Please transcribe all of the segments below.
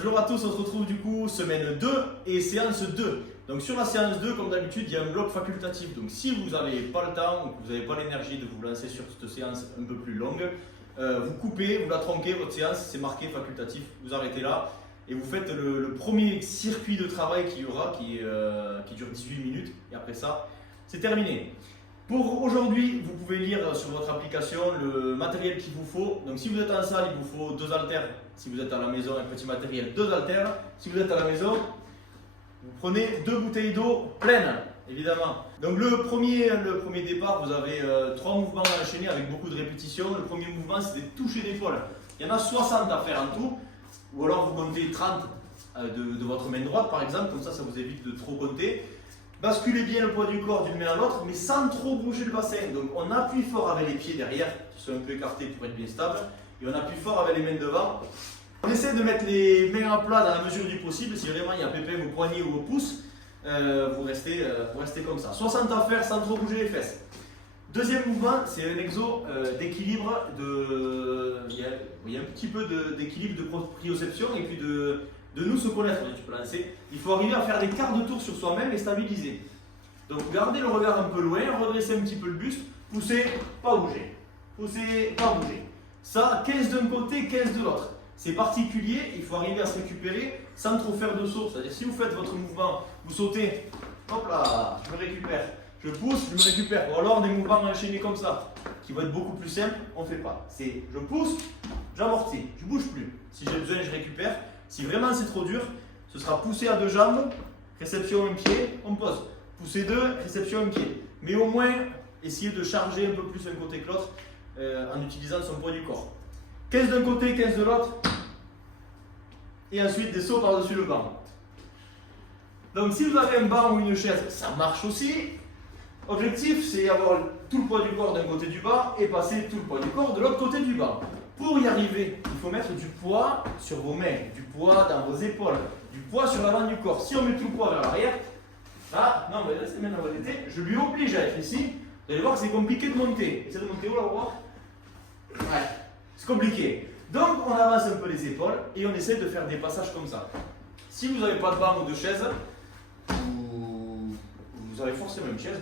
Bonjour à tous, on se retrouve du coup semaine 2 et séance 2. Donc sur la séance 2, comme d'habitude, il y a un bloc facultatif. Donc si vous n'avez pas le temps ou que vous n'avez pas l'énergie de vous lancer sur cette séance un peu plus longue, vous coupez, vous la tronquez, votre séance, c'est marqué facultatif, vous arrêtez là et vous faites le premier circuit de travail qu'il y aura qui dure 18 minutes et après ça, c'est terminé. Pour aujourd'hui, vous pouvez lire sur votre application le matériel qu'il vous faut. Donc si vous êtes en salle, il vous faut 2 haltères. Si vous êtes à la maison, un petit matériel, 2 haltères. Si vous êtes à la maison, vous prenez 2 bouteilles d'eau pleines, évidemment. Donc le premier départ, vous avez 3 mouvements à enchaîner avec beaucoup de répétitions. Le premier mouvement, c'est des touchés d'épaule. Il y en a 60 à faire en tout. Ou alors vous comptez 30 de votre main droite, par exemple. Comme ça vous évite de trop compter. Basculez bien le poids du corps d'une main à l'autre, mais sans trop bouger le bassin. Donc on appuie fort avec les pieds derrière, qui sont un peu écartés pour être bien stable, et on appuie fort avec les mains devant. On essaie de mettre les mains à plat dans la mesure du possible. Si vraiment il y a pépin au poignet ou au pouce, vous restez comme ça. 60 à faire sans trop bouger les fesses. Deuxième mouvement, c'est un exo d'équilibre. Il y a un petit peu d'équilibre de proprioception et puis de nous se connaître, tu peux lancer. Il faut arriver à faire des quarts de tour sur soi-même et stabiliser. Donc gardez le regard un peu loin, redressez un petit peu le buste, poussez, pas bouger. Poussez, pas bouger. Ça, 15 d'un côté, 15 de l'autre. C'est particulier, il faut arriver à se récupérer sans trop faire de saut. C'est-à-dire si vous faites votre mouvement, vous sautez, hop là, je me récupère. Je pousse, je me récupère. Ou alors des mouvements enchaînés comme ça, qui vont être beaucoup plus simples, on ne fait pas. C'est je pousse, j'amortis, je ne bouge plus. Si j'ai besoin, je récupère. Si vraiment c'est trop dur, ce sera pousser à 2 jambes, réception un pied, on pose. Pousser 2, réception un pied. Mais au moins, essayer de charger un peu plus un côté que l'autre en utilisant son poids du corps. 15 d'un côté, 15 de l'autre. Et ensuite des sauts par-dessus le banc. Donc si vous avez un banc ou une chaise, ça marche aussi. Objectif, c'est avoir tout le poids du corps d'un côté du banc et passer tout le poids du corps de l'autre côté du banc. Pour y arriver, il faut mettre du poids sur vos mains, du poids dans vos épaules, du poids sur l'avant du corps. Si on met tout le poids vers l'arrière, là, non, mais là c'est maintenant votre été, je lui oblige à être ici. Vous allez voir que c'est compliqué de monter. Essayez de monter où là, on va voir. Ouais, c'est compliqué. Donc on avance un peu les épaules et on essaie de faire des passages comme ça. Si vous n'avez pas de banc ou de chaise, vous avez forcément une chaise.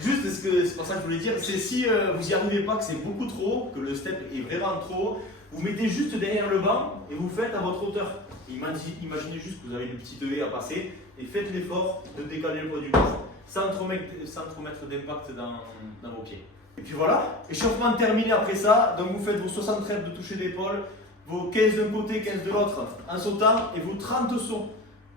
Juste, c'est pour ça que je voulais dire, c'est si vous n'y arrivez pas, que c'est beaucoup trop haut, que le step est vraiment trop haut, vous mettez juste derrière le banc et vous faites à votre hauteur. Imaginez juste que vous avez une petite haie à passer et faites l'effort de décaler le poids du corps sans trop mettre d'impact dans vos pieds. Et puis voilà, échauffement terminé après ça. Donc vous faites vos 60 reps de toucher d'épaule, vos 15 d'un côté, 15 de l'autre en sautant et vos 30 sauts.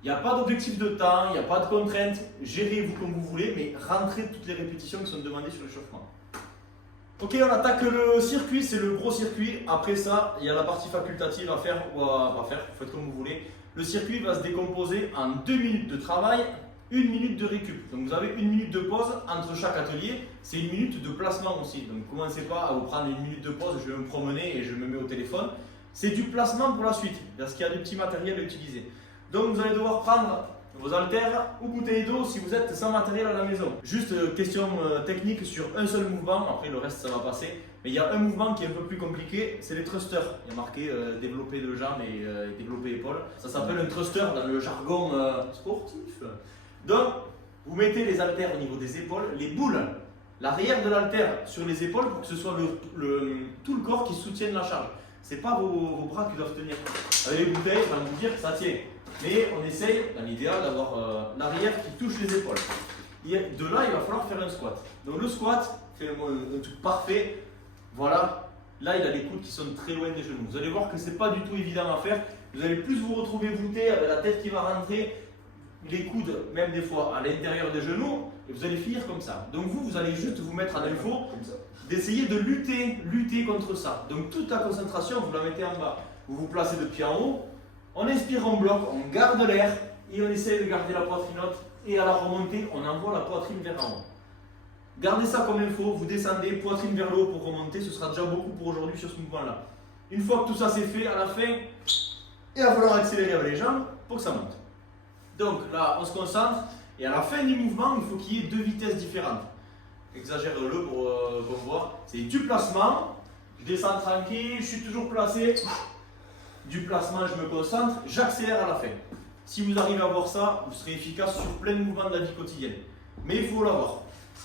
Il n'y a pas d'objectif de temps, il n'y a pas de contrainte, gérez-vous comme vous voulez, mais rentrez toutes les répétitions qui sont demandées sur l'échauffement. Ok, on attaque le circuit, c'est le gros circuit. Après ça, il y a la partie facultative à faire ou à pas faire, vous faites comme vous voulez. Le circuit va se décomposer en 2 minutes de travail, 1 minute de récup. Donc vous avez 1 minute de pause entre chaque atelier, c'est 1 minute de placement aussi. Donc commencez pas à vous prendre 1 minute de pause, je vais me promener et je me mets au téléphone. C'est du placement pour la suite, parce qu'il y a du petit matériel à utiliser. Donc vous allez devoir prendre vos haltères ou bouteilles d'eau si vous êtes sans matériel à la maison. Juste question technique sur un seul mouvement, après le reste ça va passer. Mais il y a un mouvement qui est un peu plus compliqué, c'est les thrusters. Il y a marqué développer de jambes et développer épaules. Ça s'appelle un thruster dans le jargon sportif. Donc vous mettez les haltères au niveau des épaules, les boules, l'arrière de l'haltère sur les épaules pour que ce soit tout le corps qui soutienne la charge. Ce n'est pas vos bras qui doivent tenir. Avec les bouteilles, on va vous dire que ça tient. Mais on essaye, dans l'idéal, d'avoir l'arrière qui touche les épaules. Et de là, il va falloir faire un squat. Donc le squat, fait un truc parfait. Voilà, là il a les coudes qui sont très loin des genoux. Vous allez voir que ce n'est pas du tout évident à faire. Vous allez plus vous retrouver voûté avec la tête qui va rentrer, les coudes même des fois à l'intérieur des genoux, et vous allez finir comme ça. Donc vous allez juste vous mettre à l'info d'essayer de lutter contre ça. Donc toute la concentration, vous la mettez en bas. Vous vous placez de pied en haut. On inspire en bloc, on garde l'air et on essaie de garder la poitrine haute et à la remontée, on envoie la poitrine vers en haut. Gardez ça comme info, vous descendez, poitrine vers le haut pour remonter, ce sera déjà beaucoup pour aujourd'hui sur ce mouvement-là. Une fois que tout ça c'est fait, à la fin, il va falloir accélérer avec les jambes pour que ça monte. Donc là, on se concentre et à la fin du mouvement, il faut qu'il y ait 2 vitesses différentes. Exagère-le pour voir. C'est du placement, je descends tranquille, je suis toujours placé. du placement, je me concentre, j'accélère à la fin. Si vous arrivez à voir ça, vous serez efficace sur plein de mouvements de la vie quotidienne. Mais il faut l'avoir.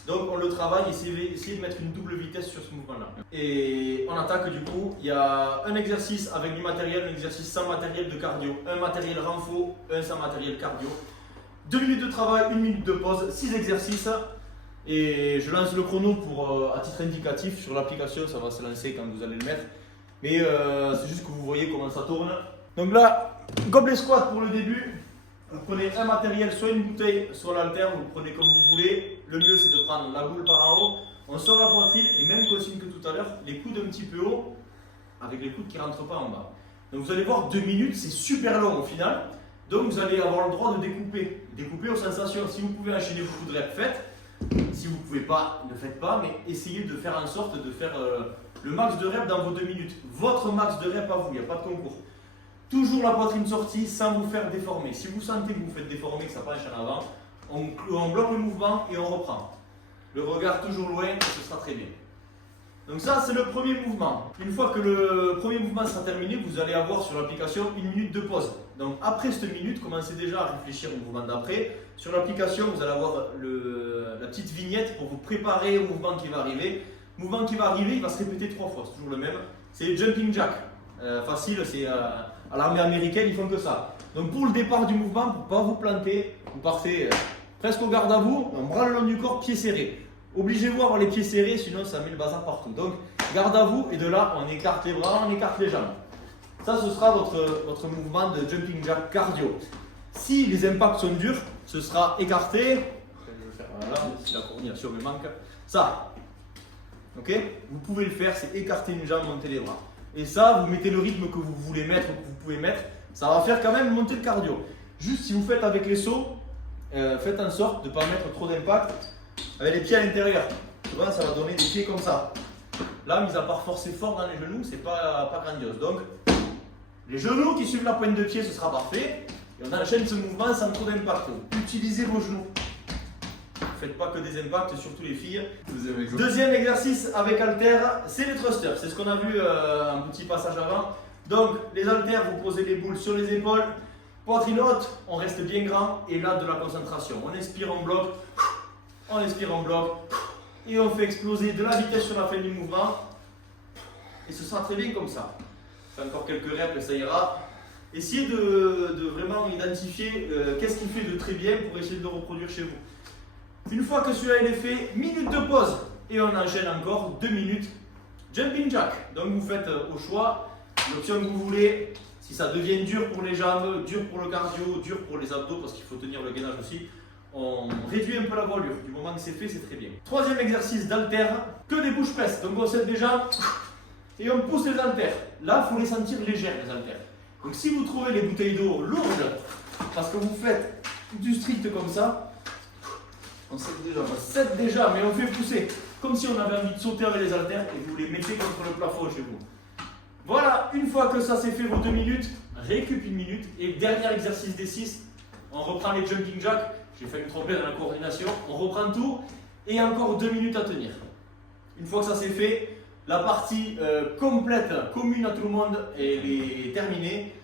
Donc on le travaille, essayez de mettre une double vitesse sur ce mouvement-là. Et on attaque du coup, il y a un exercice avec du matériel, un exercice sans matériel de cardio, un matériel renfo, un sans matériel cardio. 2 minutes de travail, 1 minute de pause, 6 exercices. Et je lance le chrono pour, à titre indicatif sur l'application, ça va se lancer quand vous allez le mettre. Mais c'est juste que vous voyez comment ça tourne. Donc là, gobelet squat pour le début. Vous prenez un matériel, soit une bouteille, soit l'haltère, vous le prenez comme vous voulez. Le mieux c'est de prendre la boule par en haut. On sort la poitrine et même consigne que tout à l'heure, les coudes un petit peu haut avec les coudes qui ne rentrent pas en bas. Donc vous allez voir 2 minutes, c'est super long au final. Donc vous allez avoir le droit de découper. Découper aux sensations. Si vous pouvez enchaîner beaucoup de reps, faites. Si vous ne pouvez pas, ne faites pas, mais essayez de faire en sorte de faire le max de reps dans vos 2 minutes. Votre max de reps à vous, il n'y a pas de concours. Toujours la poitrine sortie sans vous faire déformer. Si vous sentez que vous faites déformer, que ça penche en avant, on bloque le mouvement et on reprend. Le regard toujours loin, ce sera très bien. Donc ça, c'est le premier mouvement. Une fois que le premier mouvement sera terminé, vous allez avoir sur l'application 1 minute de pause. Donc après cette minute, commencez déjà à réfléchir au mouvement d'après. Sur l'application, vous allez avoir la petite vignette pour vous préparer au mouvement qui va arriver. Le mouvement qui va arriver, il va se répéter 3 fois, c'est toujours le même. C'est le jumping jack. Facile, c'est à l'armée américaine, ils font que ça. Donc pour le départ du mouvement, pour ne pas vous planter, vous partez presque au garde à vous, on bras le long du corps, pieds serrés. Obligez-vous à avoir les pieds serrés, sinon ça met le bazar partout. Donc garde à vous et de là, on écarte les bras, on écarte les jambes. Ça, ce sera votre mouvement de jumping jack cardio. Si les impacts sont durs, ce sera écarté. Je vais faire voilà, si la coordination me manque. Ça, ok. Vous pouvez le faire, c'est écarter une jambe, monter les bras. Et ça, vous mettez le rythme que vous voulez mettre, que vous pouvez mettre. Ça va faire quand même monter le cardio. Juste si vous faites avec les sauts, faites en sorte de ne pas mettre trop d'impact avec les pieds à l'intérieur. Tu vois, ça va donner des pieds comme ça. Là, mis à part forcer fort dans les genoux, c'est pas grandiose. Donc, les genoux qui suivent la pointe de pied, ce sera parfait. Et on enchaîne ce mouvement sans trop d'impact. Utilisez vos genoux. Faites pas que des impacts, surtout les filles. Deuxième exercice avec haltères, c'est les thrusters. C'est ce qu'on a vu un petit passage avant. Donc les haltères, vous posez les boules sur les épaules, poitrine haute, on reste bien grand et là de la concentration. On inspire en bloc, on expire en bloc et on fait exploser de la vitesse sur la fin du mouvement. Et ce sera très bien comme ça. Fait encore quelques reps et ça ira. Essayez de vraiment identifier qu'est-ce qu'il fait de très bien pour essayer de le reproduire chez vous. Une fois que celui-là est fait, minute de pause et on enchaîne encore 2 minutes jumping jack. Donc vous faites au choix l'option que vous voulez. Si ça devient dur pour les jambes, dur pour le cardio, dur pour les abdos parce qu'il faut tenir le gainage aussi, on réduit un peu la voilure. Du moment que c'est fait, c'est très bien. Troisième exercice d'haltère, que des push press. Donc on set des jambes et on pousse les haltères. Là, il faut les sentir légères les haltères. Donc si vous trouvez les bouteilles d'eau lourdes parce que vous faites du strict comme ça, on set déjà, mais on fait pousser. Comme si on avait envie de sauter avec les haltères et vous les mettez contre le plafond chez vous. Voilà, une fois que ça c'est fait vos 2 minutes, récup 1 minute. Et dernier exercice des 6, on reprend les jumping jacks. J'ai failli me tromper dans la coordination. On reprend tout et encore 2 minutes à tenir. Une fois que ça c'est fait, la partie complète, commune à tout le monde, elle est terminée.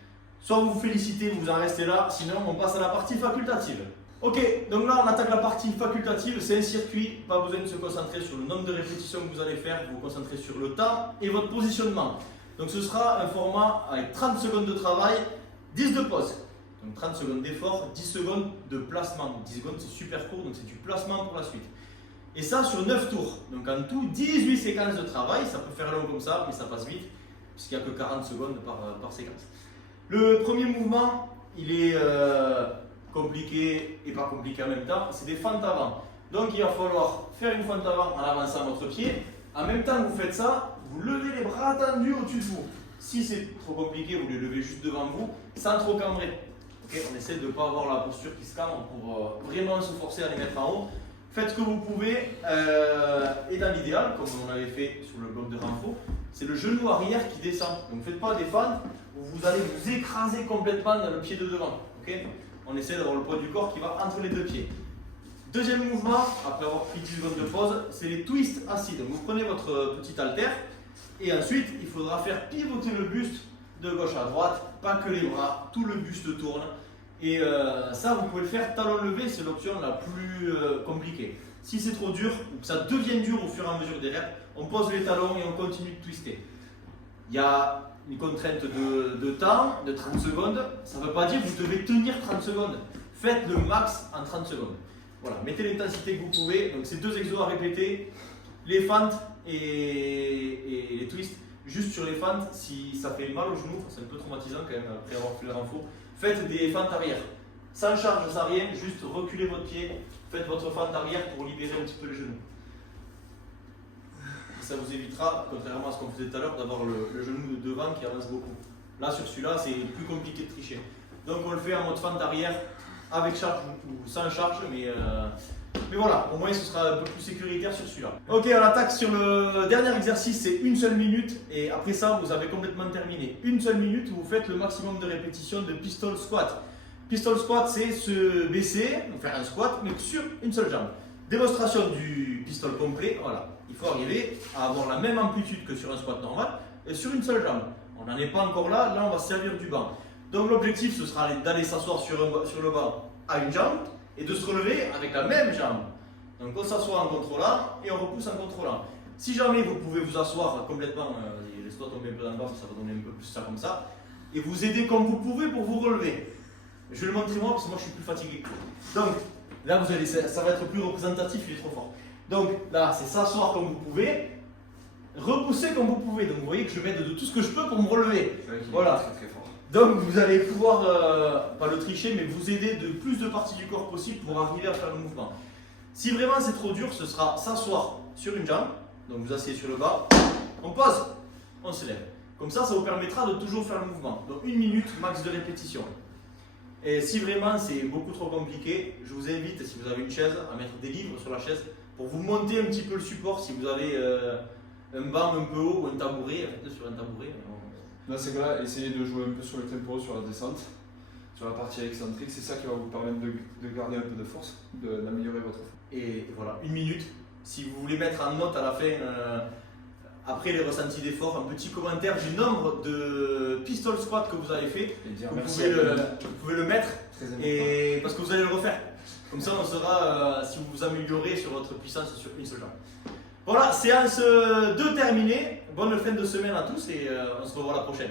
Soit vous vous félicitez, vous en restez là, sinon on passe à la partie facultative. Ok, donc là on attaque la partie facultative, c'est un circuit, pas besoin de se concentrer sur le nombre de répétitions que vous allez faire, vous vous concentrez sur le temps et votre positionnement. Donc ce sera un format avec 30 secondes de travail, 10 de pause. Donc 30 secondes d'effort, 10 secondes de placement. 10 secondes c'est super court, donc c'est du placement pour la suite. Et ça sur 9 tours. Donc en tout, 18 séquences de travail, ça peut faire long comme ça, mais ça passe vite, puisqu'il n'y a que 40 secondes par séquence. Le premier mouvement, il est compliqué et pas compliqué en même temps, c'est des fentes avant. Donc il va falloir faire une fente avant en avançant votre pied. En même temps que vous faites ça, vous levez les bras tendus au-dessus de vous. Si c'est trop compliqué, vous les levez juste devant vous, sans trop cambrer. Okay, on essaie de ne pas avoir la posture qui se cambre pour vraiment se forcer à les mettre en haut. Faites ce que vous pouvez, et dans l'idéal, comme on avait fait sur le bloc de renfort, c'est le genou arrière qui descend. Donc faites pas des fentes où vous allez vous écraser complètement dans le pied de devant. Okay, on essaie d'avoir le poids du corps qui va entre les deux pieds. Deuxième mouvement, après avoir pris 10 secondes de pause, c'est les twists assis. Donc vous prenez votre petit haltère et ensuite il faudra faire pivoter le buste de gauche à droite, pas que les bras, tout le buste tourne. Et ça, vous pouvez le faire talon levé, c'est l'option la plus compliquée. Si c'est trop dur, ou que ça devient dur au fur et à mesure des reps, on pose les talons et on continue de twister. Il y a une contrainte de temps, de 30 secondes. Ça ne veut pas dire que vous devez tenir 30 secondes. Faites le max en 30 secondes. Voilà, mettez l'intensité que vous pouvez. Donc c'est 2 exos à répéter. Les fentes et les twists. Juste sur les fentes, si ça fait mal au genou, c'est un peu traumatisant quand même après avoir fait le renfort. Faites des fentes arrière. Sans charge, sans rien, juste reculez votre pied. Faites votre fente arrière pour libérer un petit peu le genou. Ça vous évitera, contrairement à ce qu'on faisait tout à l'heure, d'avoir le genou de devant qui avance beaucoup. Là, sur celui-là, c'est plus compliqué de tricher. Donc on le fait en mode fente arrière, avec charge ou sans charge, mais voilà, au moins ce sera un peu plus sécuritaire sur celui-là. Ok, on attaque sur le dernier exercice, c'est 1 seule minute, et après ça, vous avez complètement terminé. 1 seule minute où vous faites le maximum de répétitions de pistol squat. Pistol squat, c'est se baisser, donc faire un squat, mais sur une seule jambe. Démonstration du pistol complet, voilà. Il faut arriver à avoir la même amplitude que sur un squat normal, et sur une seule jambe. On n'en est pas encore là, là on va se servir du banc. Donc l'objectif, ce sera d'aller s'asseoir sur le banc à une jambe, et de se relever avec la même jambe. Donc on s'assoit en contrôlant, et on repousse en contrôlant. Si jamais vous pouvez vous asseoir complètement, les squats tombent un peu dans le bas, ça va donner un peu plus ça comme ça, et vous aider comme vous pouvez pour vous relever. Je vais le montrer moi, parce que moi je suis plus fatigué. Donc là, vous allez, ça va être plus représentatif, il est trop fort. Donc là, c'est s'asseoir comme vous pouvez, repousser comme vous pouvez. Donc vous voyez que je m'aide de tout ce que je peux pour me relever. Voilà. Très, très fort. Donc vous allez pouvoir, pas le tricher, mais vous aider de plus de parties du corps possible pour arriver à faire le mouvement. Si vraiment c'est trop dur, ce sera s'asseoir sur une jambe. Donc vous asseyez sur le bas, on pose, on se lève. Comme ça vous permettra de toujours faire le mouvement. Donc 1 minute, max de répétition. Et si vraiment c'est beaucoup trop compliqué, je vous invite, si vous avez une chaise, à mettre des livres sur la chaise pour vous monter un petit peu le support. Si vous avez un banc un peu haut ou un tabouret, faites-le sur un tabouret. Dans ces cas-là, essayez de jouer un peu sur le tempo, sur la descente, sur la partie excentrique. C'est ça qui va vous permettre de garder un peu de force, d'améliorer votre force. Et voilà, 1 minute. Si vous voulez mettre en note à la fin, après les ressentis d'effort, un petit commentaire du nombre de pistol squat que vous avez fait. Et dire vous, merci pouvez le mettre, Très important. et parce que vous allez le refaire. Comme ça, on saura si vous vous améliorez sur votre puissance sur une seule jambe. Voilà, séance 2 terminée. Bonne fin de semaine à tous et on se revoit la prochaine.